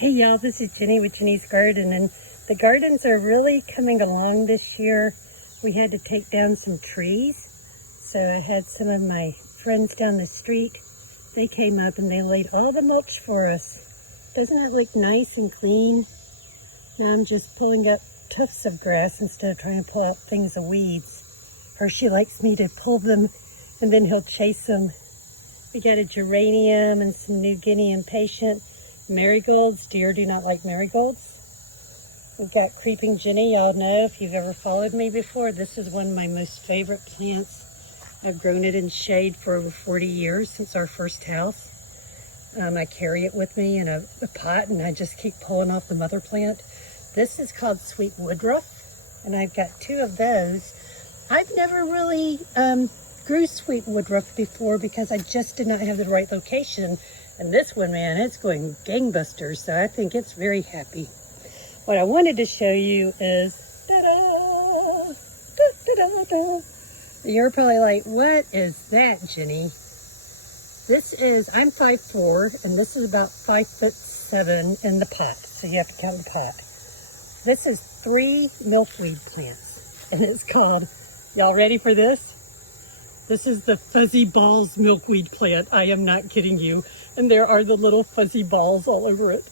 Hey y'all, this is Jenny with Jenny's Garden, and the gardens are really coming along this year. We had to take down some trees, so I had some of my friends down the street. They came up and they laid all the mulch for us. Doesn't it look nice and clean? Now I'm just pulling up tufts of grass instead of trying to pull out things of weeds. Hershey likes me to pull them and then he'll chase them. We got a geranium and some New Guinea impatient. Marigolds. Deer do not like marigolds. We've got creeping Jenny. Y'all know if you've ever followed me before, this is one of my most favorite plants. I've grown it in shade for over 40 years since our first house. I carry it with me in a pot and I just keep pulling off the mother plant. This is called sweet woodruff and I've got two of those. I've never really grew sweet woodruff before because I just did not have the right location. And this one, man, it's going gangbusters, so I think it's very happy. What I wanted to show you is, ta-da, da-da-da-da. You're probably like, what is that, Jenny? This is, I'm 5'4", and this is about 5'7" in the pot, so you have to count the pot. This is 3 milkweed plants, and it's called, y'all ready for this? This is the fuzzy balls milkweed plant. I am not kidding you. And there are the little fuzzy balls all over it.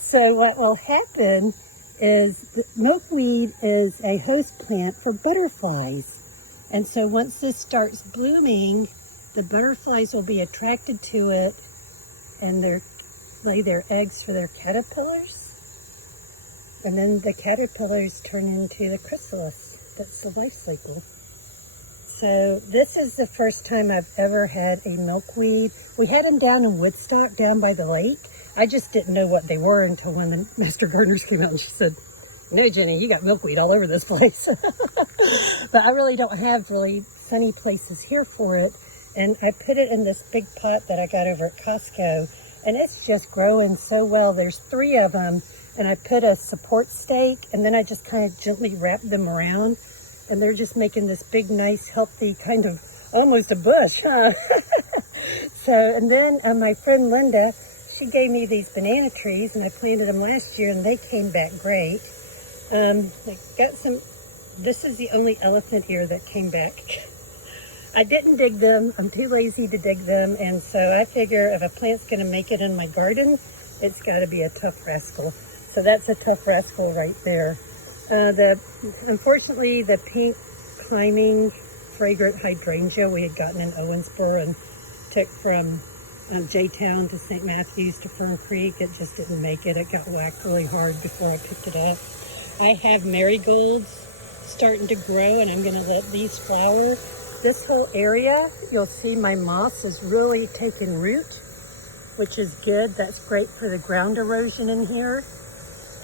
So what will happen is milkweed is a host plant for butterflies. And so once this starts blooming, the butterflies will be attracted to it and lay their eggs for their caterpillars. And then the caterpillars turn into the chrysalis. That's the life cycle. So this is the first time I've ever had a milkweed. We had them down in Woodstock, down by the lake. I just didn't know what they were until when the master gardeners came out and she said, no, Jenny, you got milkweed all over this place. But I really don't have really sunny places here for it. And I put it in this big pot that I got over at Costco. And it's just growing so well. There's 3 of them. And I put a support stake and then I just kind of gently wrap them around and they're just making this big, nice, healthy kind of almost a bush, huh? So, and then my friend Linda, she gave me these banana trees and I planted them last year and they came back great. I got some, this is the only elephant ear that came back. I didn't dig them. I'm too lazy to dig them. And so I figure if a plant's going to make it in my garden, it's got to be a tough rascal. So that's a tough rascal right there. Unfortunately, the pink climbing fragrant hydrangea we had gotten in Owensboro and took from J-Town to St. Matthews to Fern Creek. It just didn't make it. It got whacked really hard before I picked it up. I have marigolds starting to grow and I'm going to let these flower. This whole area, you'll see my moss is really taking root, which is good. That's great for the ground erosion in here.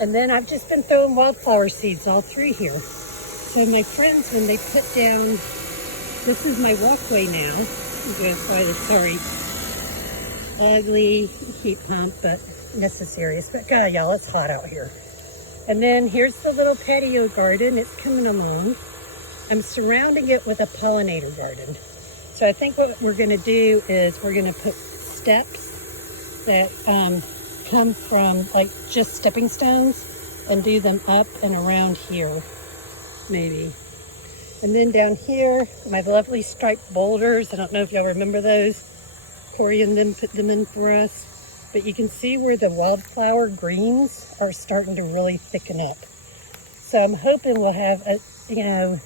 And then I've just been throwing wildflower seeds all through here. So my friends, when they put down, this is my walkway now. Sorry, ugly heat pump, but necessary. But God, y'all, it's hot out here. And then here's the little patio garden. It's coming along. I'm surrounding it with a pollinator garden. So I think what we're gonna do is we're gonna put steps that come from like just stepping stones and do them up and around here, maybe. And then down here, my lovely striped boulders. I don't know if y'all remember those. Corey and them put them in for us. But you can see where the wildflower greens are starting to really thicken up. So I'm hoping we'll have a,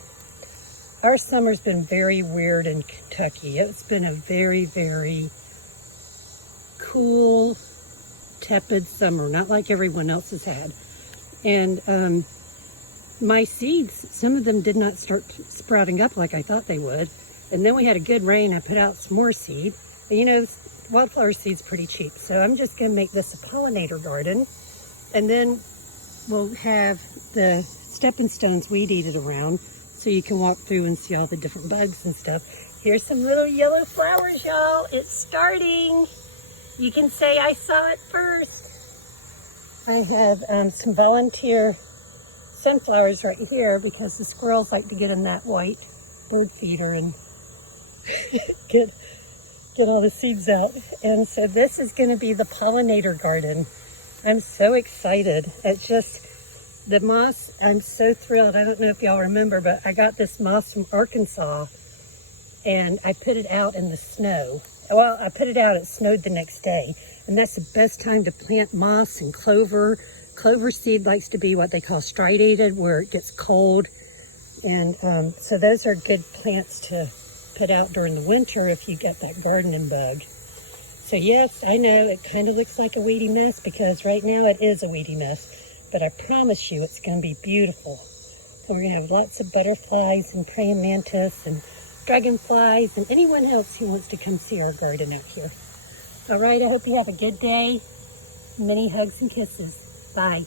our summer's been very weird in Kentucky. It's been a very, very cool, tepid summer, not like everyone else has had. And my seeds, some of them did not start sprouting up like I thought they would. And then we had a good rain. I put out some more seed. And, wildflower seed's pretty cheap. So I'm just going to make this a pollinator garden. And then we'll have the stepping stones weed eated around so you can walk through and see all the different bugs and stuff. Here's some little yellow flowers, y'all. It's starting. You can say I saw it first. I have some volunteer sunflowers right here because the squirrels like to get in that white bird feeder and get get all the seeds out. And so this is going to be the Pollinator Garden. I'm so excited. It's just the moss. I'm so thrilled. I don't know if y'all remember, but I got this moss from Arkansas and I put it out in the snow. Well, I put it out, it snowed the next day. And that's the best time to plant moss and clover. Clover seed likes to be what they call striated, where it gets cold. And so those are good plants to put out during the winter if you get that gardening bug. So yes, I know it kind of looks like a weedy mess because right now it is a weedy mess, but I promise you it's going to be beautiful. And we're going to have lots of butterflies and praying mantis and dragonflies and anyone else who wants to come see our garden out here. All right, I hope you have a good day. Many hugs and kisses. Bye.